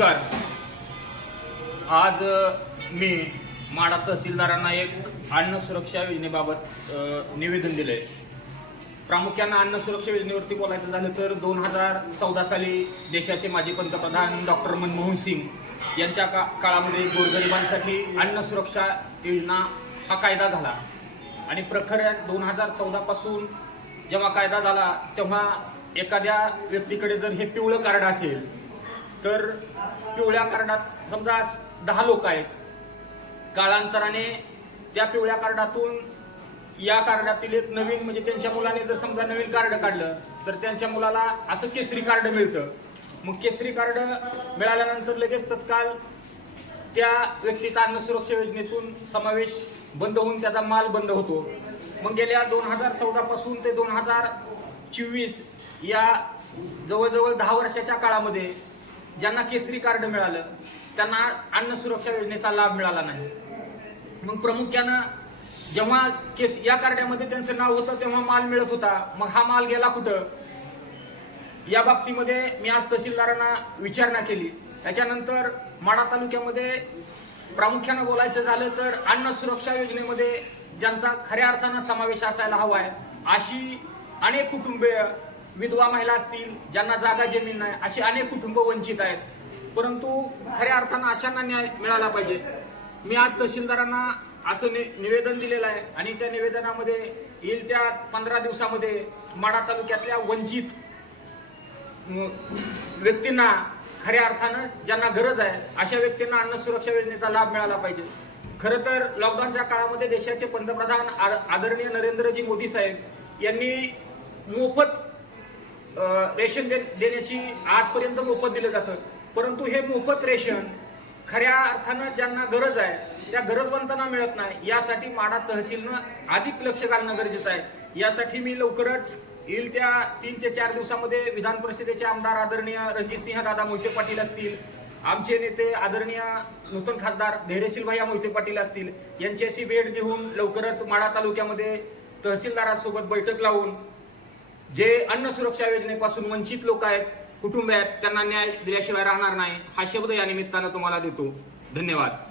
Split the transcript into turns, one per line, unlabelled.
नमस्कार. आज मी माडा तहसीलदारांना एक अन्न सुरक्षा योजनेबाबत निवेदन दिलं आहे प्रामुख्यानं अन्न सुरक्षा योजनेवरती बोलायचं झालं तर दोन हजार चौदा साली देशाचे माजी पंतप्रधान डॉक्टर मनमोहन सिंग यांच्या का काळामध्ये गोरगरिबांसाठी अन्न सुरक्षा योजना हा कायदा झाला. आणि प्रखर दोन हजार चौदापासून जेव्हा कायदा झाला तेव्हा एखाद्या व्यक्तीकडे जर हे पिवळं कार्ड असेल तर पिवळ्या कार्डात समजा दहा लोक आहेत. काळांतराने त्या पिवळ्या कार्डातून या कार्डातील एक नवीन म्हणजे त्यांच्या मुलाने जर समजा नवीन कार्ड काढलं तर त्यांच्या मुलाला असं केसरी कार्ड मिळतं. मग केसरी कार्ड मिळाल्यानंतर लगेच तत्काळ त्या व्यक्तीचा अन्न सुरक्षा योजनेतून समावेश बंद होऊन त्याचा माल बंद होतो. मग गेल्या दोन हजार चौदा पासून ते दोन हजार चोवीस या जवळजवळ दहा वर्षाच्या काळामध्ये ज्यांना केसरी कार्ड मिळालं त्यांना अन्न सुरक्षा योजनेचा लाभ मिळाला नाही. मग प्रामुख्यानं जेव्हा केस या कार्ड्यामध्ये त्यांचं नाव होतं तेव्हा माल मिळत होता. मग हा माल गेला कुठं? या बाबतीमध्ये मी आज तहसीलदारांना विचारणा केली. त्याच्यानंतर माडा तालुक्यामध्ये प्रामुख्यानं बोलायचं झालं तर अन्न सुरक्षा योजनेमध्ये ज्यांचा खऱ्या अर्थानं समावेश असायला हवा आहे अशी अनेक कुटुंबीय विधवा महिला असतील ज्यांना जागा जमीन नाही अशी अनेक कुटुंब वंचित आहेत. परंतु खऱ्या अर्थानं अशांना न्याय मिळाला पाहिजे. मी आज तहसीलदारांना असं नि निवेदन दिलेलं आहे आणि त्या निवेदनामध्ये येईल त्या पंधरा दिवसामध्ये माडा तालुक्यातल्या वंचित व्यक्तींना खऱ्या अर्थानं ज्यांना गरज आहे अशा व्यक्तींना अन्न सुरक्षा योजनेचा लाभ मिळाला पाहिजे. खरं तर लॉकडाऊनच्या काळामध्ये देशाचे पंतप्रधान आदरणीय नरेंद्रजी मोदी साहेब यांनी मोफत रेशन दे देण्याची आजपर्यंत मोफत दिलं जातं. परंतु हे मोफत रेशन खऱ्या अर्थानं ज्यांना गरज आहे त्या गरजवंतांना मिळत नाही. यासाठी माडा तहसीलनं अधिक लक्ष घालणं गरजेचं आहे. यासाठी मी लवकरच येईल त्या तीन ते चार दिवसामध्ये विधान परिषदेचे आमदार आदरणीय रणजितसिंह दादा मोहिते पाटील असतील आमचे नेते आदरणीय नूतन खासदार धैर्यशील भैया मोहिते पाटील असतील यांच्याशी भेट घेऊन लवकरच माडा तालुक्यामध्ये तहसीलदारासोबत बैठक लावून जे अन्न सुरक्षा योजनेपासून वंचित लोक आहेत कुटुंब आहेत त्यांना न्याय दिल्याशिवाय राहणार नाही हा शब्द या निमित्तानं तुम्हाला देतो. धन्यवाद.